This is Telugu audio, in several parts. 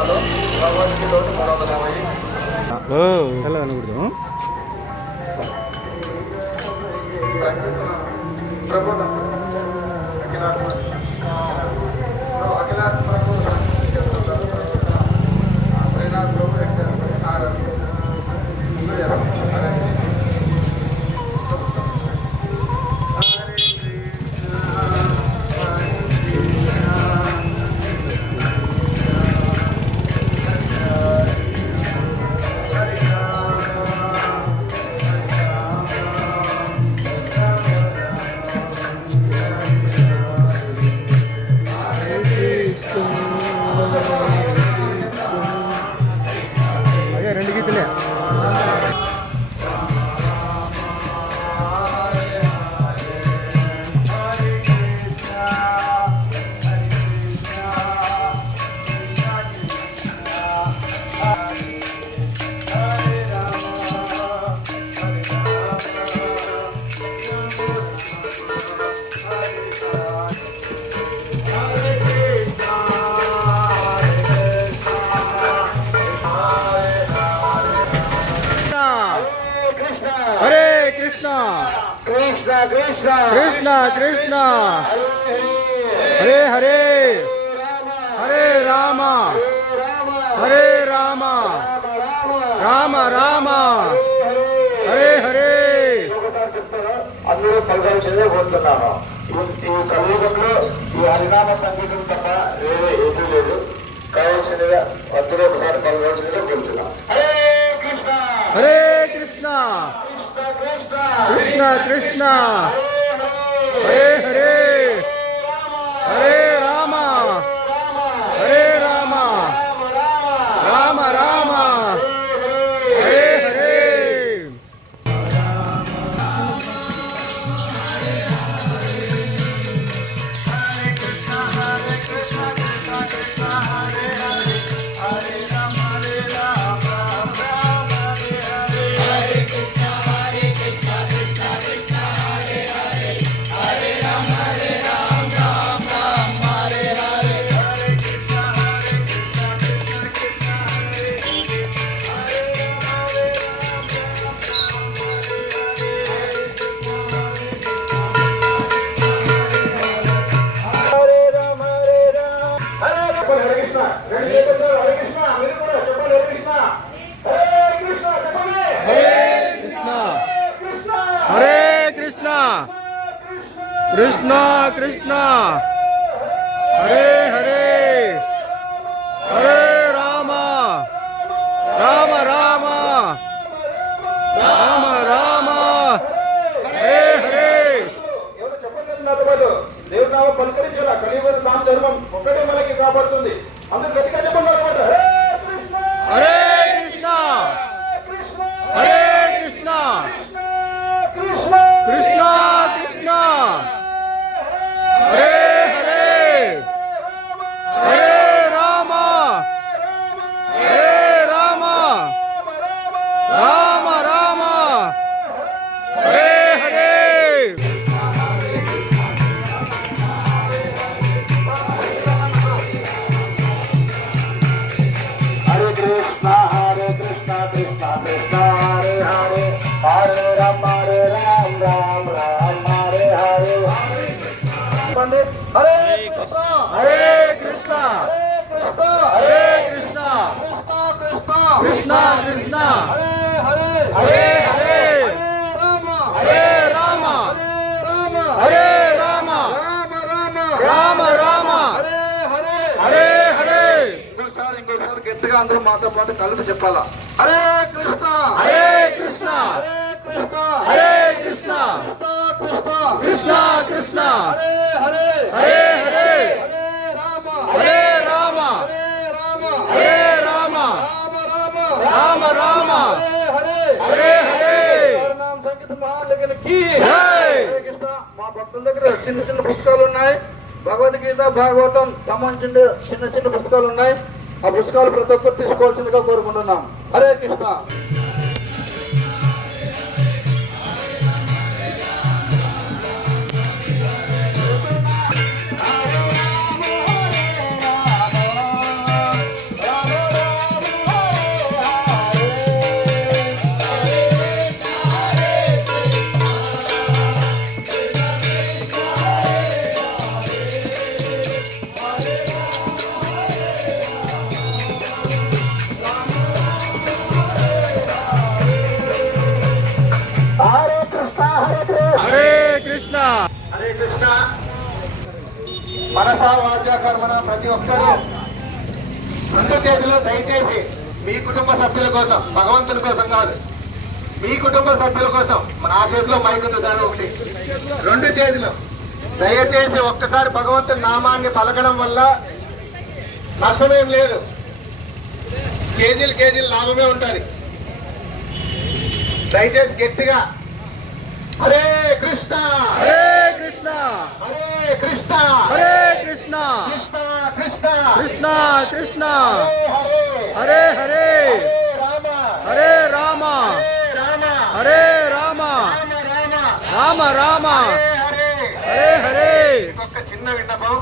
శ్లోకాలు భగవద్గీత 350 ఎలా అనకూడదు. రెండు గీతలే. హరే కృష్ణ కృష్ణ కృష్ణ కృష్ణ కృష్ణ హరే హరే హరే రామ హరే రామ రామ రామ హరే హరే. అందరూ పలకాల్సిందే కోరుతున్నాను. ఈ కలియుగంలో ఈ హరినామ సంగీతం తప్ప వేరే ఏమీ లేదు. కావాల్సిందిగా అందరూ ఒకసారి పలకాల్సిందిగా కోరుతున్నాను. హరే కృష్ణ హరే కృష్ణ కృష్ణ కృష్ణ హరే హరే హరే రామ హరే రామ రామ రామ హరే హరే. హరే కృష్ణ కృష్ణ కృష్ణ హరే హరే హరే రామ రామ రామ రామ రామ హరే హరే. ఎవరు చెప్పలేదు. దేవుడు నామ పలకరించాల కలియుగ నామ ధర్మం ఒకటే మనకి కాపాడుతుంది. అందరూ గట్టిగా చెప్పండి అనమాట. హరే కృష్ణ హరే కృష్ణ కృష్ణ కృష్ణ కృష్ణ హరే హరే హరే రామ హరే రామ రామ రామ హరే హరే. హరే కృష్ణ కృష్ణ కృష్ణ హరే హరే హరే రామ రామ రామ హరే హరే. హరే కృష్ణ హరే కృష్ణ హరే హరే కృష్ణ కృష్ణ కృష్ణ కృష్ణ కృష్ణ హరే హరే హరే హరే హరే రామ హరే రామ రామ రామ హరే హరే. ఇంకోసారి గట్టిగా అందరూ మాతో పాటు కలిపి చెప్పాలా. హరే కృష్ణ హరే కృష్ణ హరే హరే కృష్ణ కృష్ణ కృష్ణ కృష్ణ కృష్ణ హరే హరే హరే హరే హరే రామ హరే రామ హరే హరే రామ రామ రామ రామ రామ హరే హరే హరే. నామ సంగీత మహాలకి జై. హరే కృష్ణ. మా భక్తుల దగ్గర చిన్న చిన్న పుస్తకాలు ఉన్నాయి. భగవద్గీత భాగవతం సంబంధించిన చిన్న చిన్న పుస్తకాలు ఉన్నాయి. ఆ పుస్తకాలు ప్రతి ఒక్కరు తీసుకోవాల్సిందిగా కోరుకుంటున్నాం. హరే కృష్ణ. రామ మనసా వాచా కర్మన ప్రతి ఒక్కరూ రెండు చేతులు దయచేసి మీ కుటుంబ సభ్యుల కోసం, భగవంతుని కోసం కాదు, మీ కుటుంబ సభ్యుల కోసం. నా చేతిలో మైక్ ఉంది సార్, ఒకటి రెండు చేతులు దయచేసి ఒక్కసారి భగవంతుని నామాన్ని పలకడం వల్ల నష్టమేం లేదు, కేజీలు లాభమే ఉంటుంది. దయచేసి గట్టిగా హరే కృష్ణ హరే కృష్ణ హరే కృష్ణ హరే కృష్ణ కృష్ణ కృష్ణ కృష్ణ కృష్ణ హరే హరే హరే హరే హరే రామ హరే రామ హరే రామ హరే రామ రామ రామ రామ రామ హరే హరే హరే. ఇంకొక చిన్న విన్నపం,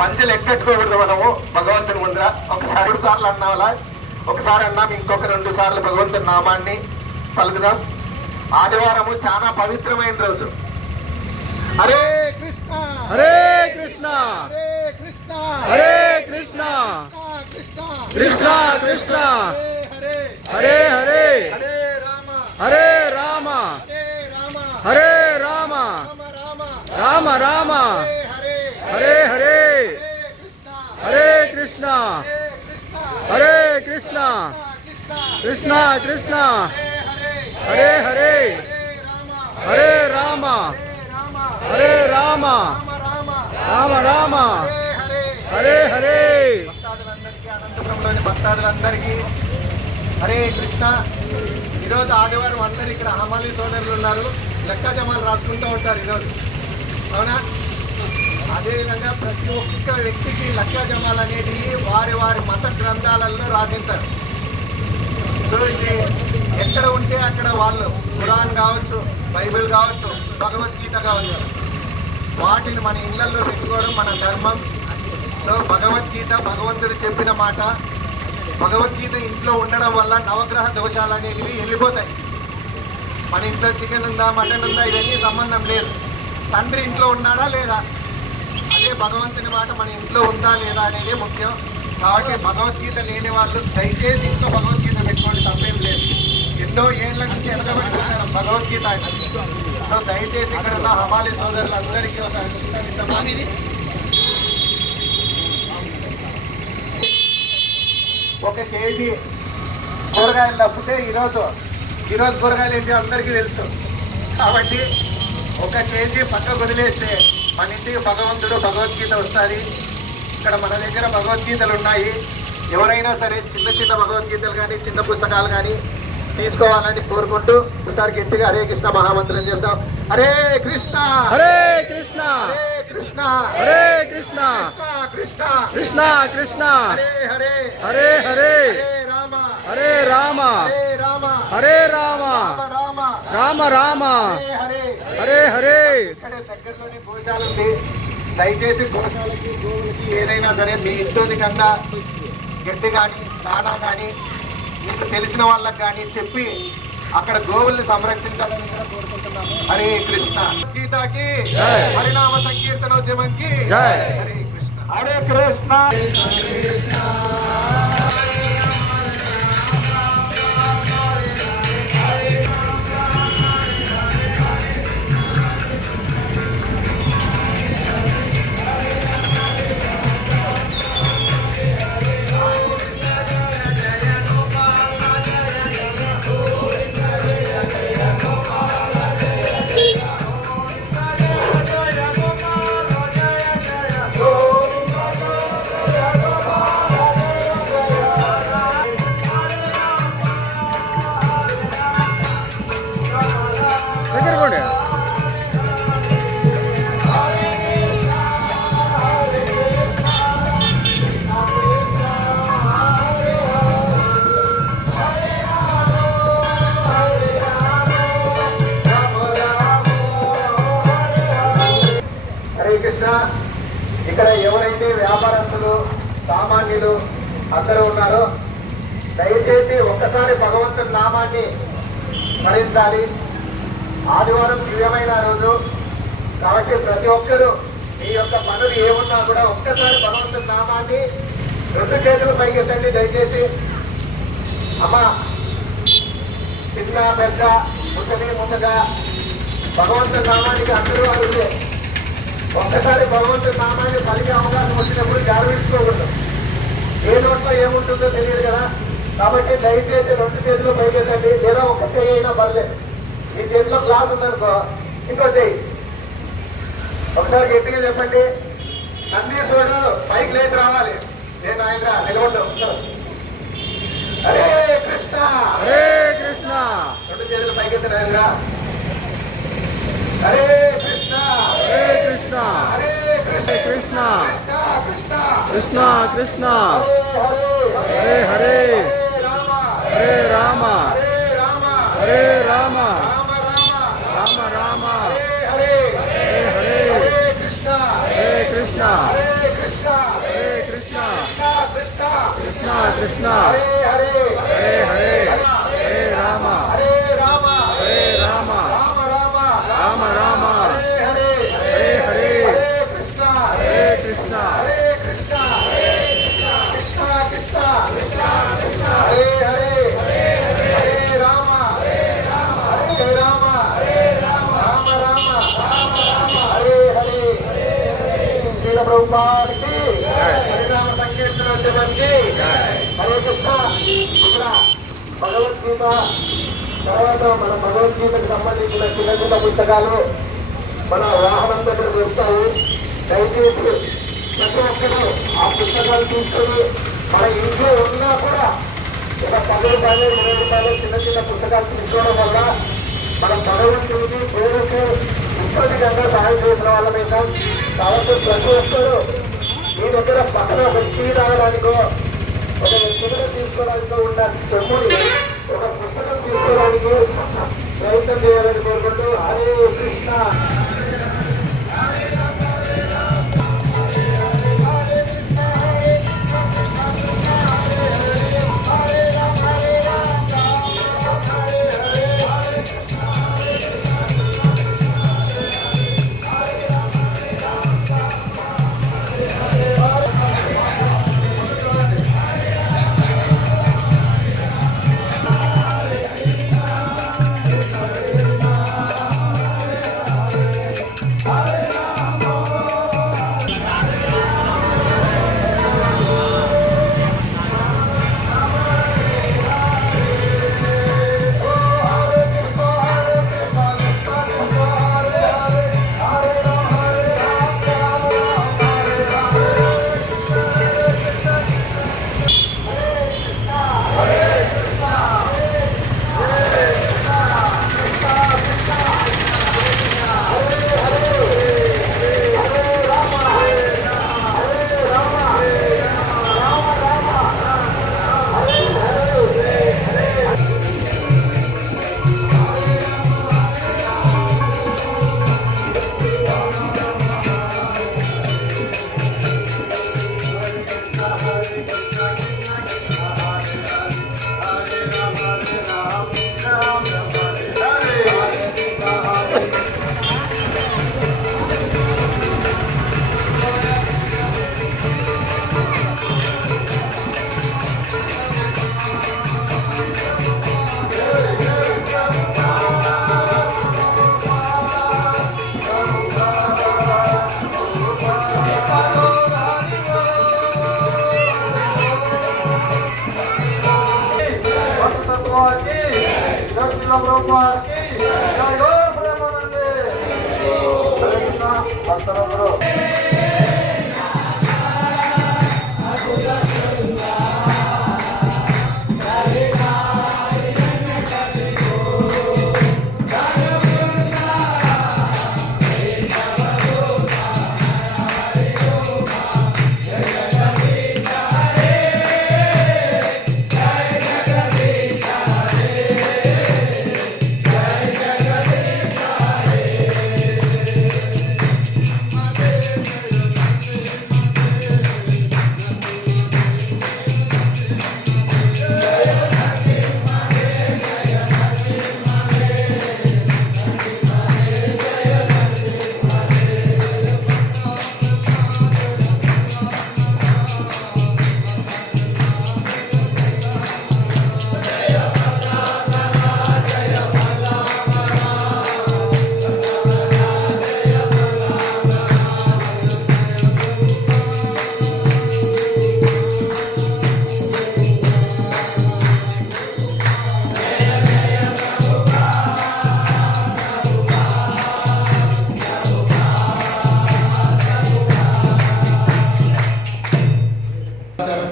పంచెలు ఎక్కట్టుకోకూడదు మనము భగవంతుని ముందర. ఒకసారి 2 సార్లు అన్నావలా, ఒకసారి అన్నాం, ఇంకొక 2 సార్లు భగవంతుని నామాన్ని పలుకుదాం. ఆదివారము చాలా పవిత్రమైన రోజు. హరే కృష్ణ హరే కృష్ణ హరే కృష్ణ హరే కృష్ణ కృష్ణ కృష్ణ కృష్ణ హరే హరే హరే హరే రామ హరే రామ హరే రామ హరే రామ రామ రామ రామ రామ హరే హరే హరే హరే హరే కృష్ణ హరే హరే కృష్ణ కృష్ణ కృష్ణ కృష్ణ హరే హరే హరే హరే రామ హరే రామ హరే రామ హరే రామ రామ రామ రామ రామ హరే హరే హరే. భక్తాదులందరికీ, అనంతపురంలోని భక్తాదులందరికీ హరే కృష్ణ. ఈరోజు ఆదివారం అందరు ఇక్కడ హమాలి సోదరులు ఉన్నారు, లెక్క జమాలు రాసుకుంటూ ఉంటారు ఈరోజు, అవునా? అదేవిధంగా ప్రతి ఒక్క వ్యక్తికి లెక్క జమాలు అనేది వారి వారి మత గ్రంథాలలో రాసింటారు. సో ఇది ఎక్కడ ఉంటే అక్కడ వాళ్ళు ఖురాన్ కావచ్చు, బైబిల్ కావచ్చు, భగవద్గీత కావచ్చు, వాటిని మన ఇళ్లలో పెట్టుకోవడం మన ధర్మం. సో భగవద్గీత భగవంతుడు చెప్పిన మాట. భగవద్గీత ఇంట్లో ఉండడం వల్ల నవగ్రహ దోషాలు అనేవి వెళ్ళిపోతాయి. మన ఇంట్లో చికెన్ ఉందా, మటన్ ఉందా, ఇవన్నీ సంబంధం లేదు. తండ్రి ఇంట్లో ఉన్నాడా లేదా, అదే భగవంతుని మాట మన ఇంట్లో ఉందా లేదా అనేది ముఖ్యం. కాబట్టి భగవద్గీత లేని వాళ్ళు దయచేసి ఇంట్లో భగవద్గీత పెట్టుకోండి, తప్పేం లేదు. ఎన్నో ఏళ్ళ నుంచి వెనకబెట్టుకుంటారు భగవద్గీత అంటే. సో దయచేసి ఇక్కడ ఉన్న హమాలి సోదరులందరికీ ఒక చిన్న విన్నపం. ఒక కేజీ కూరగాయలు తప్పితే ఈరోజు కూరగాయలు ఏంటి అందరికీ తెలుసు. కాబట్టి 1 కేజీ పక్కకు వదిలేస్తే మన ఇంటికి భగవంతుడు భగవద్గీత వస్తుంది. ఇక్కడ మన దగ్గర భగవద్గీతలు ఉన్నాయి. ఎవరైనా సరే చిన్న చిన్న భగవద్గీతలు కానీ చిన్న పుస్తకాలు కానీ తీసుకోవాలని కోరుకుంటూ ఒకసారి గట్టిగా హరే కృష్ణ మహామంత్రం చెప్తాం. హరే కృష్ణ హరే కృష్ణ హరే కృష్ణ హరే కృష్ణ కృష్ణ కృష్ణ కృష్ణ హరే హరే హరే హరే హరే రామ హరే రామ హరే రామ హరే రామ రామ రామ రామ హరే హరే హరే. ఇక్కడ దగ్గరలోని గోశాల ఉంది. దయచేసి గోశాలకి గోవులకి ఏదైనా సరే మీ ఇంట్లోని కన్నా గడ్డి కానీ దానా కానీ మీకు తెలిసిన వాళ్ళకి కానీ చెప్పి అక్కడ గోవుల్ని సంరక్షించాలని కూడా కోరుకుంటున్నాము. హరే కృష్ణ. గీతాకి జై. హరినామ సంకీర్తనోద్యమంకి జై. హరే కృష్ణ. హరే కృష్ణ. దగ్గర కూడా హరే కృష్ణ. ఇక్కడ ఎవరైతే వ్యాపారస్తులు సామాన్యులు అందరూ ఉన్నారో దయచేసి ఒక్కసారి భగవంతుని నామాన్ని స్మరించాలి. ఆదివారం దివ్యమైన రోజు కాబట్టి ప్రతి ఒక్కరూ మీ యొక్క పనులు ఏమున్నా కూడా ఒక్కసారి భగవంతుని నామాన్ని 2 చేతులు పైకెత్తండి దయచేసి. అమ్మ చిన్న పెద్ద ముసలి ముసగా భగవంతుని నామానికి అందరూ అడిగితే ఒక్కసారి భగవంతుడి నామాన్ని పలికే అవకాశం వచ్చినప్పుడు జారవించుకోకూడదు. ఏ నోట్లో ఏముంటుందో తెలియదు కదా. కాబట్టి దయచేసి 2 చేతులు పైకెత్తండి, లేదా ఒక చెయ్యి అయినా పర్లేదు. ఈ చేతిలో గ్లాస్ ఉందనుకో, ఇంకో చెయ్యి. ఒకసారి గట్టిగా చెప్పండి. నందీశ్వరుడు పైకి లేచి రావాలి. నేను ఆయన నిలబడ్డా. హరే కృష్ణ, హరే కృష్ణ, 2 చేతులు పైకెత్తిన ఆయన. హరే కృష్ణ, హరే కృష్ణ, హరే కృష్ణ, కృష్ణ కృష్ణ కృష్ణ కృష్ణ, హరే హరే, హరే హరే, రామ హరే రామ, హరే రామ, హరే రామ, రామ రామ, రామ రామ, హరే హరే, హరే హరే, హరే కృష్ణ, హరే కృష్ణ, హరే కృష్ణ, హరే కృష్ణ, కృష్ణ కృష్ణ కృష్ణ, హరే హరే, హరే హరే, హరే రామ, హరే రామ, హరే రామ, రామ రామ, రామ రామ, హరే హరే, హరే హరే, హరే కృష్ణ, హరే కృష్ణ, హరే కృష్ణ, కృష్ణ కృష్ణ, హరే హరే, హరే రామ, హరే రామ, రామ రామ, హరే హరే. శ్రీల ప్రభుపాదికి హరినామ సంకీర్తన వచ్చేసరికి హరే కృష్ణ. ఇక్కడ భగవద్గీత తర్వాత మన భగవద్గీతకు సంబంధించిన చిన్న చిన్న పుస్తకాలు మన వాహనం దగ్గర దొరుకుతాయి. దయచేసి ప్రతి ఒక్కరు ఆ పుస్తకాలు తీసుకొని మన ఇంట్లో ఉన్నా కూడా ఒక 10 రూపాయలు 20 రూపాయలు చిన్న చిన్న పుస్తకాలు తీసుకోవడం వల్ల మనం భగవంతుడికి దేవుడికి విపరీతంగా సహాయం చేసిన వాళ్ళం అవుతాం. కాబట్టి ప్రతి ఒక్కరు మీ దగ్గర పక్కన ఒక టీ తాగడానికో ఒక సిగరెట్ తీసుకోవడానికో ఉన్న చెమ్ముని ఒక పుస్తకం తీసుకోవడానికి ప్రయత్నం చేయాలని కోరుకుంటూ హరే కృష్ణ.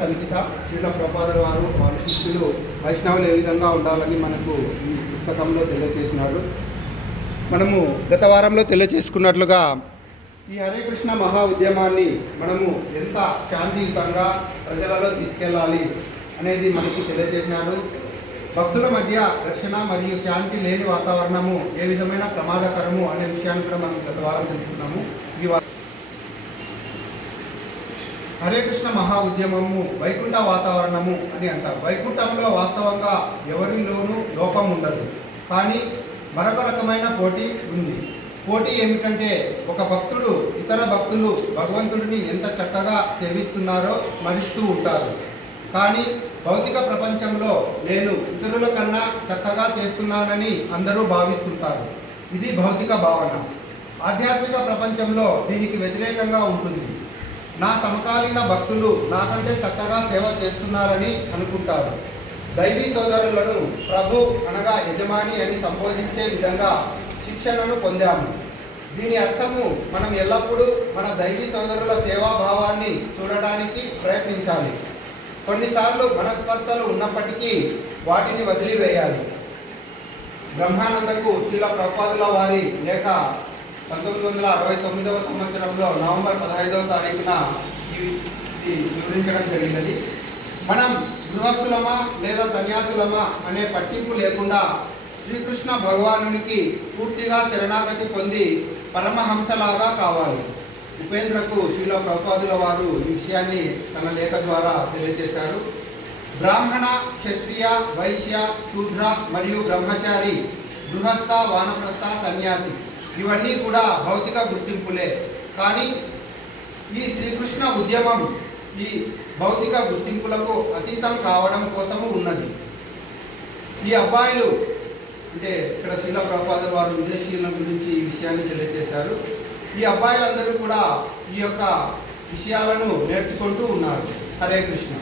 సంహిత శ్రీల ప్రభుపాదుల వారు వారి శిష్యులు వైష్ణవులు ఏ విధంగా ఉండాలని మనకు ఈ పుస్తకంలో తెలియజేసినారు. మనము గత వారంలో తెలియజేసుకున్నట్లుగా ఈ హరే కృష్ణ మహా ఉద్యమాన్ని మనము ఎంత శాంతియుతంగా ప్రజలలో తీసుకెళ్ళాలి అనేది మనకు తెలియజేసినారు. భక్తుల మధ్య ఘర్షణ మరియు శాంతి లేని వాతావరణము ఏ విధమైన ప్రమాదకరము అనే విషయాన్ని కూడా మనం గత వారం తెలుసుకున్నాము. హరే కృష్ణ మహా ఉద్యమము వైకుంఠ వాతావరణము అని అంటారు. వైకుంఠంలో వాస్తవంగా ఎవరిలోనూ లోపం ఉండదు, కానీ మరొక రకమైన పోటీ ఉంది. పోటీ ఏమిటంటే ఒక భక్తుడు ఇతర భక్తులు భగవంతుడిని ఎంత చక్కగా సేవిస్తున్నారో స్మరిస్తూ ఉంటారు, కానీ భౌతిక ప్రపంచంలో నేను ఇతరుల కన్నా చక్కగా చేస్తున్నానని అందరూ భావిస్తుంటారు. ఇది భౌతిక భావన. ఆధ్యాత్మిక ప్రపంచంలో దీనికి వ్యతిరేకంగా ఉంటుంది. నా సమకాలీన భక్తులు నాకంటే చక్కగా సేవ చేస్తున్నారని అనుకుంటారు. దైవీ సోదరులను ప్రభు అనగా యజమాని అని సంబోధించే విధంగా శిక్షణను పొందాము. దీని అర్థము మనం ఎల్లప్పుడూ మన దైవీ సోదరుల సేవాభావాన్ని చూడటానికి ప్రయత్నించాలి. కొన్నిసార్లు మనస్పర్ధలు ఉన్నప్పటికీ వాటిని వదిలివేయాలి. బ్రహ్మానందకు శ్రీల ప్రభుపాదుల వారి లేఖ 1969వ సంవత్సరంలో నవంబర్ 15వ తారీఖున ఇది వివరించడం జరిగినది. మనం గృహస్థులమా లేదా సన్యాసులమా అనే పట్టింపు లేకుండా శ్రీకృష్ణ భగవానునికి పూర్తిగా శరణాగతి పొంది పరమహంసలాగా కావాలి. ఉపేంద్రకు శ్రీల ప్రభుపాదుల వారు ఈ విషయాన్ని తన లేఖ ద్వారా తెలియజేశారు. బ్రాహ్మణ, క్షత్రియ, వైశ్య, శూద్ర మరియు బ్రహ్మచారి, గృహస్థ, వానప్రస్థ, సన్యాసి ఇవన్నీ కూడా భౌతిక గుర్తింపులే. కానీ ఈ శ్రీకృష్ణ ఉద్యమం ఈ భౌతిక గుర్తింపులకు అతీతం కావడం కోసము ఉన్నది. ఈ అబ్బాయిలు అంటే ఇక్కడ శ్రీల ప్రభుపాదుల వారు విదేశీయుల గురించి ఈ విషయాన్ని తెలియజేశారు. ఈ అబ్బాయిలందరూ కూడా ఈ యొక్క విషయాలను నేర్చుకుంటూ ఉన్నారు. హరే కృష్ణ.